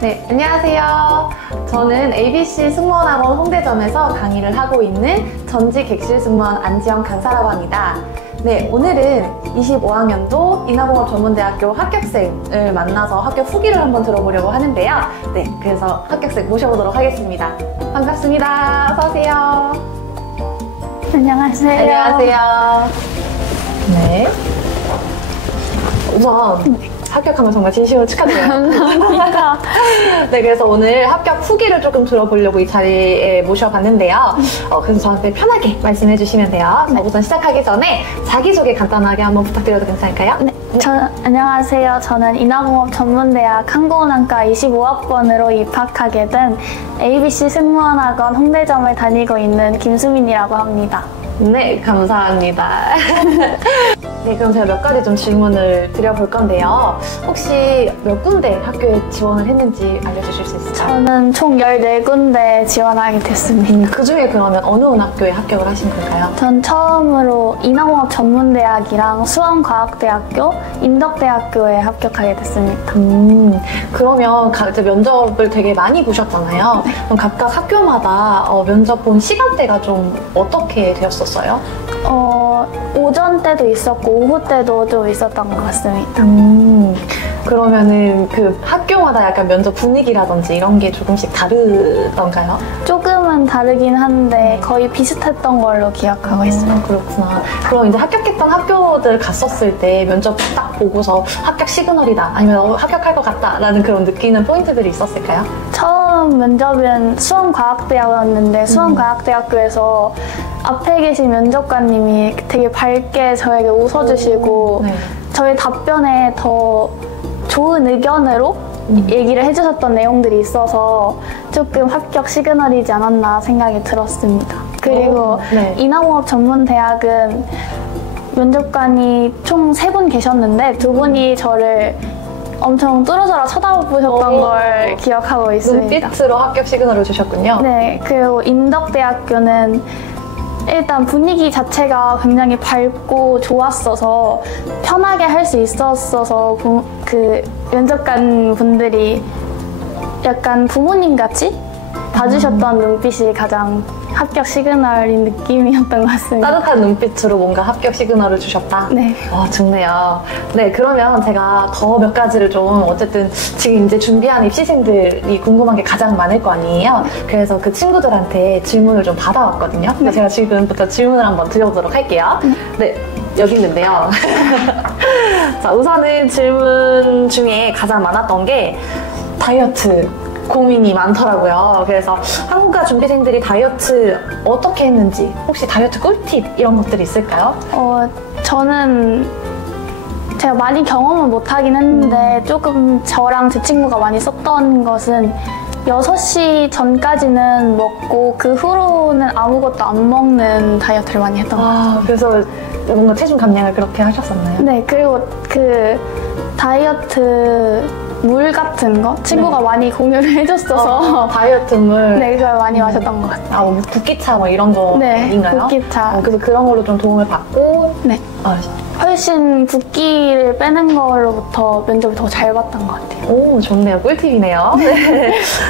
네, 안녕하세요. 저는 ABC 승무원학원 홍대점에서 강의를 하고 있는 전직 객실 승무원 안지영 강사라고 합니다. 네, 오늘은 25학년도 인하공업전문대학교 합격생을 만나서 합격 후기를 한번 들어보려고 하는데요. 네, 그래서 합격생 모셔보도록 하겠습니다. 반갑습니다. 어서오세요. 안녕하세요. 안녕하세요. 네. 우선 합격한 거 정말 진심으로 축하드려요. 감사합니다. 네, 그래서 오늘 합격 후기를 조금 들어보려고 이 자리에 모셔봤는데요. 그래서 저한테 편하게 말씀해 주시면 돼요. 자, 우선 시작하기 전에 자기소개 간단하게 한번 부탁드려도 괜찮을까요? 네, 안녕하세요. 저는 인하공업전문대학 항공운항과 25학번으로 입학하게 된 ABC 승무원학원 홍대점을 다니고 있는 김수민이라고 합니다. 네, 감사합니다. 네, 그럼 제가 몇 가지 좀 질문을 드려볼 건데요. 혹시 몇 군데 학교에 지원을 했는지 알려주실 수 있을까요? 저는 총 14군데 지원하게 됐습니다. 그 중에 그러면 어느 학교에 합격을 하신 걸까요? 전 처음으로 인하공업전문대학이랑 수원과학대학교, 인덕대학교에 합격하게 됐습니다. 그러면 이제 면접을 되게 많이 보셨잖아요. 네. 그럼 각각 학교마다 면접 본 시간대가 좀 어떻게 되었었어요? 오전 때도 있었고 오후 때도 좀 있었던 것 같습니다. 그러면은 그 학교마다 약간 면접 분위기라든지 이런 게 조금씩 다르던가요? 조금은 다르긴 한데 거의 비슷했던 걸로 기억하고 있어요. 그렇구나. 그럼 이제 합격했던 학교들 갔었을 때 면접 딱 보고서 합격 시그널이다 아니면 합격할 것 같다라는 그런 느끼는 포인트들이 있었을까요? 처음 면접은 수원과학대학교였는데 수원과학대학교에서 앞에 계신 면접관님이 되게 밝게 저에게 웃어주시고 네. 저희 답변에 더 좋은 의견으로 얘기를 해주셨던 내용들이 있어서 조금 합격 시그널이지 않았나 생각이 들었습니다. 그리고 네. 인하공업전문대학은 면접관이 총 3분 계셨는데 2분이 저를 엄청 뚫어져라 쳐다보셨던 걸 기억하고 있습니다. 눈빛으로 합격 시그널을 주셨군요. 네, 그리고 인덕대학교는 일단 분위기 자체가 굉장히 밝고 좋았어서 편하게 할 수 있었어서 그 면접관 분들이 약간 부모님같이 봐주셨던 눈빛이 가장 합격 시그널인 느낌이었던 것 같습니다. 따뜻한 눈빛으로 뭔가 합격 시그널을 주셨다? 네. 좋네요. 네, 그러면 제가 더 몇 가지를 좀 어쨌든 지금 이제 준비한 입시생들이 궁금한 게 가장 많을 거 아니에요? 그래서 그 친구들한테 질문을 좀 받아왔거든요. 네. 제가 지금부터 질문을 한번 드려보도록 할게요. 네, 여기 있는데요. 자, 우선은 질문 중에 가장 많았던 게 다이어트 고민이 많더라고요. 그래서 한국과 준비생들이 다이어트 어떻게 했는지 혹시 다이어트 꿀팁 이런 것들이 있을까요? 저는 제가 많이 경험을 못하긴 했는데 조금 저랑 제 친구가 많이 썼던 것은 6시 전까지는 먹고 그 후로는 아무것도 안 먹는 다이어트를 많이 했던 것 같아요. 그래서 뭔가 체중 감량을 그렇게 하셨었나요? 네, 그리고 그 다이어트 물 같은 거 친구가 많이 공유를 해줬어서 다이어트 물. 네, 그걸 많이 마셨던 것 같아요. 뭐 붓기차 뭐 이런 거인가요? 네, 붓기차. 그래서 그런 걸로 좀 도움을 받고. 네. 훨씬 붓기를 빼는 걸로부터 면접을 더 잘 봤던 것 같아요. 오, 좋네요. 꿀팁이네요.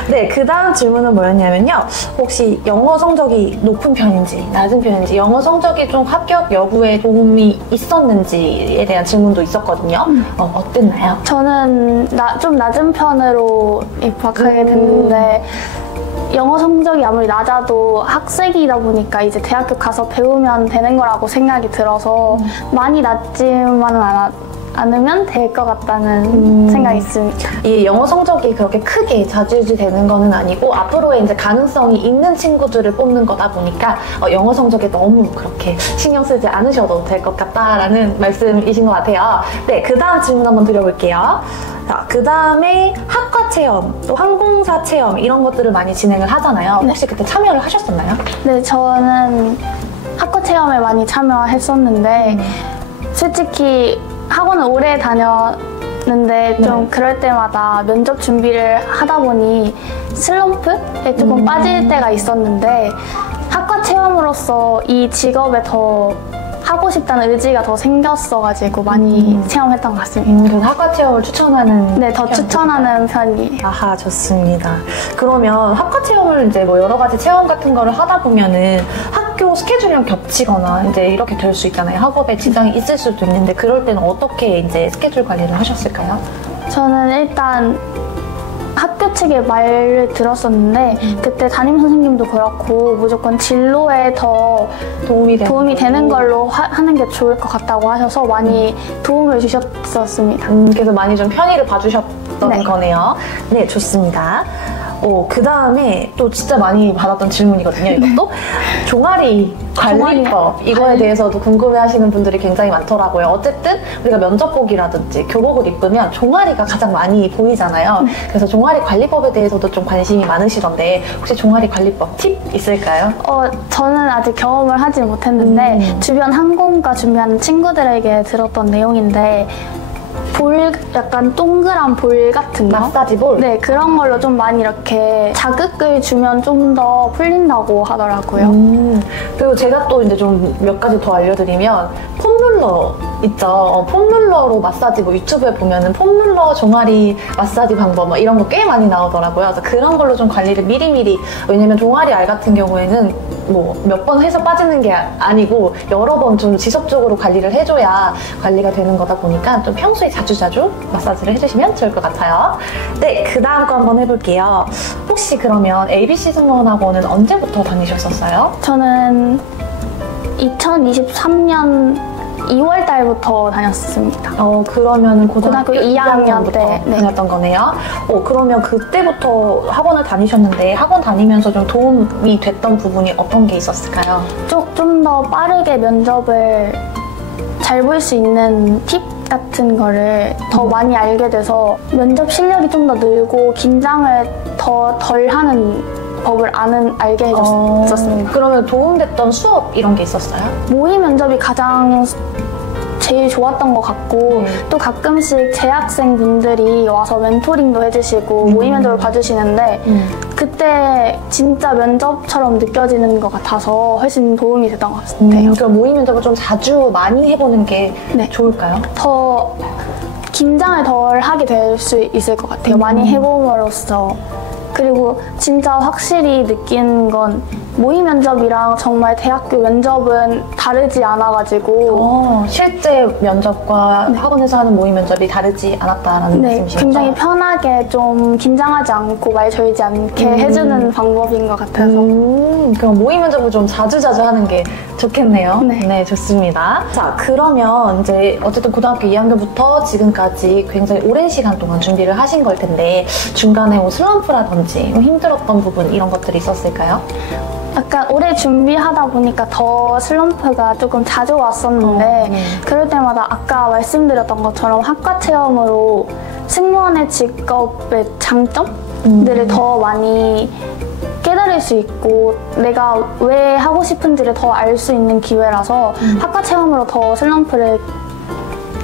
네, 그 다음 질문은 뭐였냐면요. 혹시 영어 성적이 높은 편인지 낮은 편인지 영어 성적이 좀 합격 여부에 도움이 있었는지에 대한 질문도 있었거든요. 어땠나요? 저는 좀 낮은 편으로 입학하게 됐는데 영어 성적이 아무리 낮아도 학생이다 보니까 이제 대학교 가서 배우면 되는 거라고 생각이 들어서 많이 낮지만은 않으면 될 것 같다는 생각이 있습니다. 이 영어 성적이 그렇게 크게 좌지우지 되는 거는 아니고 앞으로의 이제 가능성이 있는 친구들을 뽑는 거다 보니까 영어 성적에 너무 그렇게 신경 쓰지 않으셔도 될 것 같다라는 말씀이신 것 같아요. 네, 그 다음 질문 한번 드려볼게요. 자, 그 다음에 학과 체험, 또 항공사 체험 이런 것들을 많이 진행을 하잖아요. 혹시 그때 참여를 하셨었나요? 네, 저는 학과 체험에 많이 참여했었는데 솔직히 학원을 오래 다녔는데 좀 그럴 때마다 면접 준비를 하다 보니 슬럼프에 조금 빠질 때가 있었는데 학과 체험으로서 이 직업에 더 하고 싶다는 의지가 더 생겼어가지고 많이 체험했던 것 같습니다. 그래서 학과 체험을 추천하는 네, 더 추천하는 편이에요. 아하, 좋습니다. 그러면 학과 체험을 이제 뭐 여러 가지 체험 같은 거를 하다 보면은 학교 스케줄이랑 겹치거나 이제 이렇게 될 수 있잖아요. 학업에 지장이 있을 수도 있는데 그럴 때는 어떻게 이제 스케줄 관리를 하셨을까요? 저는 일단 학교 측의 말을 들었었는데 그때 담임 선생님도 그렇고 무조건 진로에 더 도움이 되는 걸로 하는 게 좋을 것 같다고 하셔서 많이 도움을 주셨었습니다. 그래서 많이 좀 편의를 봐주셨던 네. 거네요. 네, 좋습니다. 그 다음에 또 진짜 많이 받았던 질문이거든요, 이것도. 종아리 관리법. 이거에 대해서도 궁금해 하시는 분들이 굉장히 많더라고요. 어쨌든 우리가 면접복이라든지 교복을 입으면 종아리가 가장 많이 보이잖아요. 그래서 종아리 관리법에 대해서도 좀 관심이 많으시던데 혹시 종아리 관리법 팁 있을까요? 저는 아직 경험을 하지 못했는데 주변 항공과 준비하는 친구들에게 들었던 내용인데 약간 동그란 볼 같은 거? 마사지 볼? 네, 그런 걸로 좀 많이 이렇게 자극을 주면 좀 더 풀린다고 하더라고요. 그리고 제가 또 이제 좀 몇 가지 더 알려드리면 폼롤러 있죠. 폼롤러로 마사지 뭐 유튜브에 보면은 폼롤러 종아리 마사지 방법 뭐 이런 거 꽤 많이 나오더라고요. 그래서 그런 걸로 좀 관리를 미리미리, 왜냐면 종아리 알 같은 경우에는 뭐 몇 번 해서 빠지는 게 아니고 여러 번 좀 지속적으로 관리를 해줘야 관리가 되는 거다 보니까 좀 평소에 자주자주 마사지를 해주시면 좋을 것 같아요. 네, 그 다음 거 한번 해볼게요. 혹시 그러면 ABC 승무원학원은 언제부터 다니셨었어요? 저는 2023년 2월 달부터 다녔습니다. 그러면은 고등학교 2학년 때 다녔던 거네요. 그러면 그때부터 학원을 다니셨는데 학원 다니면서 좀 도움이 됐던 부분이 어떤 게 있었을까요? 좀 더 빠르게 면접을 잘 볼 수 있는 팁 같은 거를 더 많이 알게 돼서 면접 실력이 좀 더 늘고 긴장을 더 덜 하는 법을 알게 해줬었습니다. 그러면 도움됐던 수업 이런 게 있었어요? 모의 면접이 가장 제일 좋았던 것 같고 또 가끔씩 재학생분들이 와서 멘토링도 해주시고 모의 면접을 봐주시는데 그때 진짜 면접처럼 느껴지는 것 같아서 훨씬 도움이 됐던 것 같아요. 그럼 모의 면접을 좀 자주 많이 해보는 게 좋을까요? 더 긴장을 덜 하게 될 수 있을 것 같아요. 많이 해봄으로써. 그리고 진짜 확실히 느낀 건 모의 면접이랑 정말 대학교 면접은 다르지 않아가지고 실제 면접과 학원에서 하는 모의 면접이 다르지 않았다라는 말씀이시죠? 굉장히 편하게 좀 긴장하지 않고 말 졸지 않게 해주는 방법인 것 같아서 그럼 모의 면접을 좀 자주자주 하는 게 좋겠네요. 네, 좋습니다. 자, 그러면 이제 어쨌든 고등학교 2학년부터 지금까지 굉장히 오랜 시간 동안 준비를 하신 걸 텐데 중간에 뭐 슬럼프라든지 힘들었던 부분 이런 것들이 있었을까요? 약간 오래 준비하다 보니까 더 슬럼프가 조금 자주 왔었는데 그럴 때마다 아까 말씀드렸던 것처럼 학과 체험으로 승무원의 직업의 장점들을 더 많이 깨달을 수 있고 내가 왜 하고 싶은지를 더 알 수 있는 기회라서 학과 체험으로 더 슬럼프를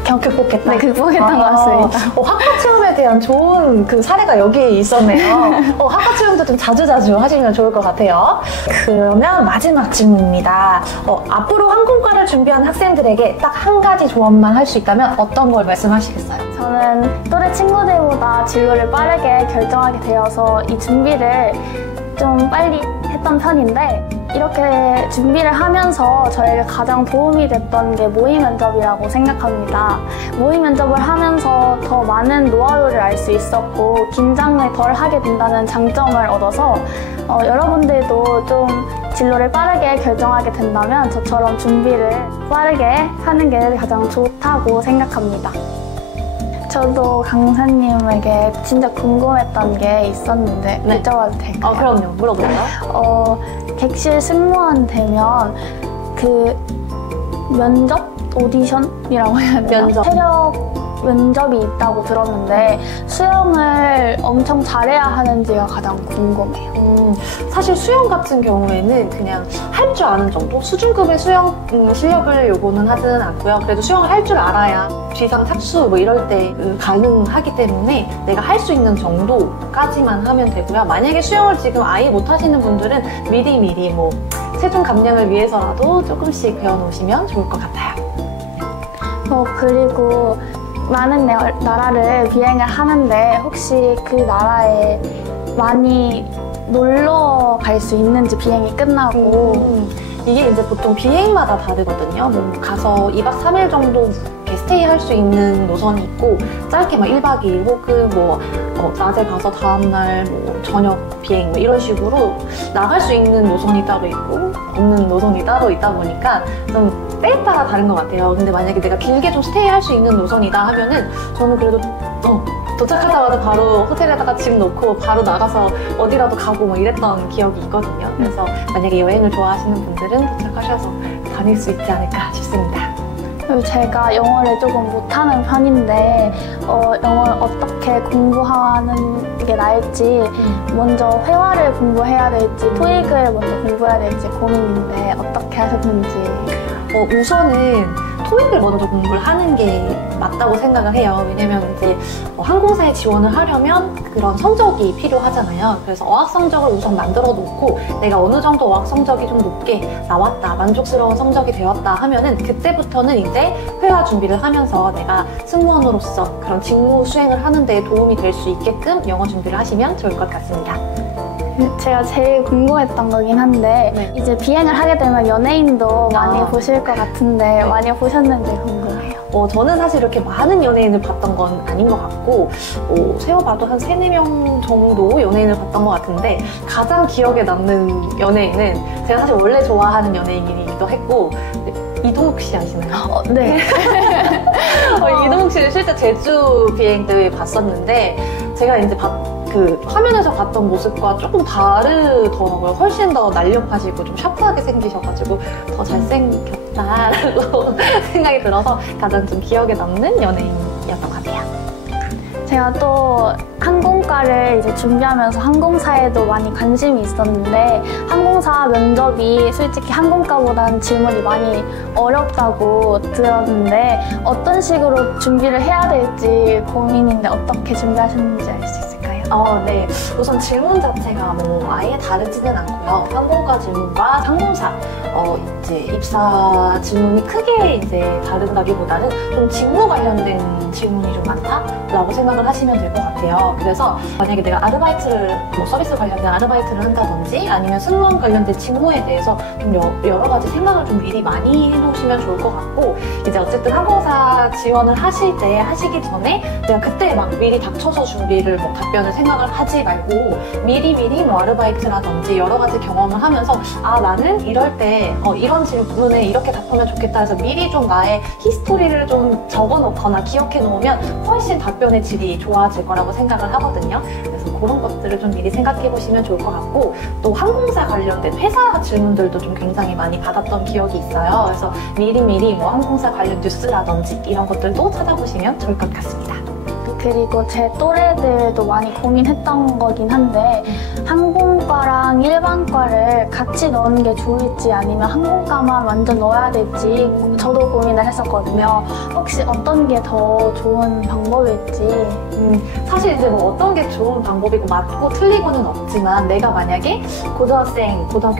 극복했다. 네, 극복했던 것 같습니다. 학과 체험에 대한 좋은 그 사례가 여기에 있었네요. 학과 체험도 좀 자주자주 하시면 좋을 것 같아요. 그러면 마지막 질문입니다. 앞으로 항공과를 준비한 학생들에게 딱 한 가지 조언만 할 수 있다면 어떤 걸 말씀하시겠어요? 저는 또래 친구들보다 진로를 빠르게 결정하게 되어서 이 준비를 좀 빨리 했던 편인데 이렇게 준비를 하면서 저에게 가장 도움이 됐던 게 모의 면접이라고 생각합니다. 모의 면접을 하면서 더 많은 노하우를 알 수 있었고 긴장을 덜 하게 된다는 장점을 얻어서 여러분들도 좀 진로를 빠르게 결정하게 된다면 저처럼 준비를 빠르게 하는 게 가장 좋다고 생각합니다. 저도 강사님에게 진짜 궁금했던 게 있었는데 여쭤봐도 될까요? 그럼요. 물어보세요. 객실 승무원 되면 그 면접 오디션이라고 해야 되나? 체력 면접이 있다고 들었는데 수영을 엄청 잘해야 하는지가 가장 궁금해요. 사실 수영 같은 경우에는 그냥 할 줄 아는 정도? 수준급의 수영 실력을 요구는 하지는 않고요. 그래도 수영을 할 줄 알아야 비상 착수 뭐 이럴 때 가능하기 때문에 내가 할 수 있는 정도까지만 하면 되고요. 만약에 수영을 지금 아예 못 하시는 분들은 미리미리 뭐 체중 감량을 위해서라도 조금씩 배워놓으시면 좋을 것 같아요. 그리고 많은 나라를 비행을 하는데 혹시 그 나라에 많이 놀러 갈 수 있는지 비행이 끝나고 이게 이제 보통 비행마다 다르거든요. 뭐 가서 2박 3일 정도 이렇게 스테이 할 수 있는 노선이 있고 짧게 막 1박 2일 혹은 뭐 낮에 가서 다음날 뭐 저녁 비행 뭐 이런 식으로 나갈 수 있는 노선이 따로 있고 없는 노선이 따로 있다 보니까 좀 때에 따라 다른 것 같아요. 근데 만약에 내가 길게 좀 스테이 할 수 있는 노선이다 하면은 저는 그래도 도착하자마자 바로 호텔에다가 짐 놓고 바로 나가서 어디라도 가고 뭐 이랬던 기억이 있거든요. 그래서 만약에 여행을 좋아하시는 분들은 도착하셔서 다닐 수 있지 않을까 싶습니다. 그리고 제가 영어를 조금 못하는 편인데 영어를 어떻게 공부하는 게 나을지 먼저 회화를 공부해야 될지 토익을 먼저 공부해야 될지 고민인데 어떻게 하셨는지. 우선은 토익을 먼저 공부를 하는 게 맞다고 생각을 해요. 왜냐면 이제 항공사에 지원을 하려면 그런 성적이 필요하잖아요. 그래서 어학 성적을 우선 만들어 놓고 내가 어느 정도 어학 성적이 좀 높게 나왔다, 만족스러운 성적이 되었다 하면은 그때부터는 이제 회화 준비를 하면서 내가 승무원으로서 그런 직무 수행을 하는 데 도움이 될 수 있게끔 영어 준비를 하시면 좋을 것 같습니다. 제가 제일 궁금했던 거긴 한데 이제 비행을 하게 되면 연예인도 많이 보실 것 같은데 많이 보셨는지 궁금해요. 저는 사실 이렇게 많은 연예인을 봤던 건 아닌 것 같고 세어봐도 한 3, 4명 정도 연예인을 봤던 것 같은데 가장 기억에 남는 연예인은 제가 사실 원래 좋아하는 연예인이기도 했고 이동욱 씨 아시나요? 네. 이동욱 씨를 실제 제주 비행 때 봤었는데 제가 이제 그 화면에서 봤던 모습과 조금 다르더라고요. 훨씬 더 날렵하시고 좀 샤프하게 생기셔가지고 더 잘생겼다라고 생각이 들어서 가장 좀 기억에 남는 연예인이었던 것 같아요. 제가 또 항공과를 이제 준비하면서 항공사에도 많이 관심이 있었는데 항공사 면접이 솔직히 항공과보다는 질문이 많이 어렵다고 들었는데 어떤 식으로 준비를 해야 될지 고민인데 어떻게 준비하셨는지 알 수 있을까요? 네. 우선 질문 자체가 뭐 아예 다르지는 않고요. 항공과 질문과 항공사 이제 입사 질문이 크게 이제 다른다기보다는 좀 직무 관련된 질문이 좀 많다라고 생각을 하시면 될 것 같아요. 그래서 만약에 내가 아르바이트를 뭐 서비스 관련된 아르바이트를 한다든지 아니면 승무원 관련된 직무에 대해서 좀 여러 가지 생각을 좀 미리 많이 해놓으시면 좋을 것 같고 이제 어쨌든 항공사 지원을 하시기 전에 내가 그때 막 미리 닥쳐서 준비를 뭐 답변을 생각을 하지 말고 미리미리 뭐 아르바이트라든지 여러 가지 경험을 하면서 나는 이럴 때 이런 질문에 이렇게 답하면 좋겠다 해서 미리 좀 나의 히스토리를 좀 적어놓거나 기억해 놓으면 훨씬 답변의 질이 좋아질 거라고 생각을 하거든요. 그래서 그런 것들을 좀 미리 생각해 보시면 좋을 것 같고 또 항공사 관련된 회사 질문들도 좀 굉장히 많이 받았던 기억이 있어요. 그래서 미리미리 뭐 항공사 관련 뉴스라든지 이런 것들도 찾아보시면 좋을 것 같습니다. 그리고 제 또래들도 많이 고민했던 거긴 한데 항공과랑 일반과를 같이 넣는 게 좋을지 아니면 항공과만 완전 넣어야 될지 저도 고민을 했었거든요. 혹시 어떤 게 더 좋은 방법일지. 사실 이제 뭐 어떤 게 좋은 방법이고 맞고 틀리고는 없지만 내가 만약에 고등학교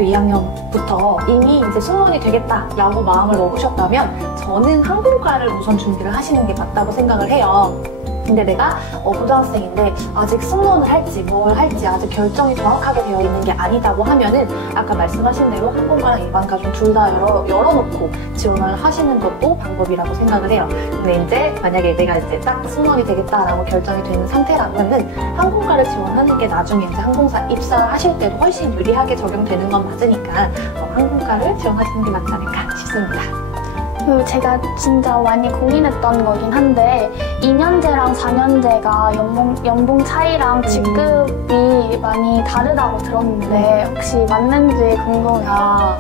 2학년부터 이미 이제 승무원이 되겠다라고 마음을 먹으셨다면 저는 항공과를 우선 준비를 하시는 게 맞다고 생각을 해요. 근데 내가 고등학생인데 아직 승무원을 할지 뭘 할지 아직 결정이 정확하게 되어 있는 게 아니다고 하면은 아까 말씀하신 대로 항공과랑 일반과 좀 둘 다 열어놓고 지원을 하시는 것도 방법이라고 생각을 해요. 근데 이제 만약에 내가 이제 딱 승무원이 되겠다라고 결정이 되는 상태라면은 항공과를 지원하는 게 나중에 이제 항공사 입사하실 때도 훨씬 유리하게 적용되는 건 맞으니까 항공과를 지원하시는 게 맞지 않을까 싶습니다. 그리고 제가 진짜 많이 고민했던 거긴 한데 2년제랑 4년제가 연봉 차이랑 직급이 많이 다르다고 들었는데 혹시 맞는지 궁금해요.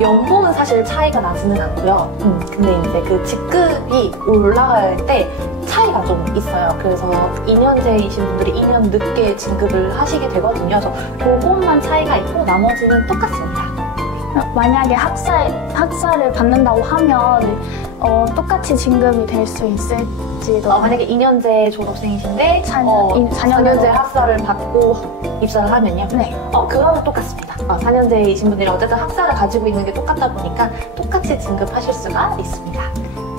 연봉은 사실 차이가 나지는 않고요. 근데 이제 그 직급이 올라갈 때 차이가 좀 있어요. 그래서 2년제이신 분들이 2년 늦게 진급을 하시게 되거든요. 그래서 그것만 차이가 있고 나머지는 똑같습니다. 만약에 학사를 받는다고 하면 똑같이 진급이 될 수 있을지도. 만약에 2년제 졸업생이신데 4년제 로. 학사를 받고 입사를 하면요? 네. 그러면 똑같습니다. 4년제이신 분들이 어쨌든 학사를 가지고 있는 게 똑같다 보니까 똑같이 진급하실 수가 있습니다.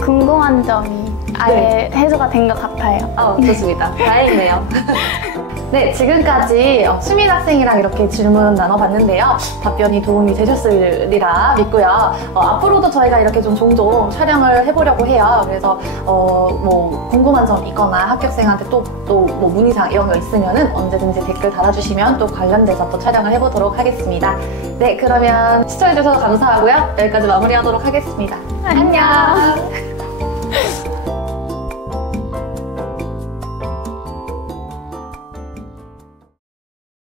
궁금한 점이 아예 해소가 된 것 같아요. 좋습니다. 다행이네요. 네, 지금까지 수민 학생이랑 이렇게 질문 나눠봤는데요. 답변이 도움이 되셨으리라 믿고요. 앞으로도 저희가 이렇게 좀 종종 촬영을 해보려고 해요. 그래서 뭐 궁금한 점 있거나 합격생한테 또 뭐 문의사항 이런 거 있으면은 언제든지 댓글 달아주시면 또 관련돼서 또 촬영을 해보도록 하겠습니다. 네, 그러면 시청해주셔서 감사하고요. 여기까지 마무리하도록 하겠습니다. 안녕!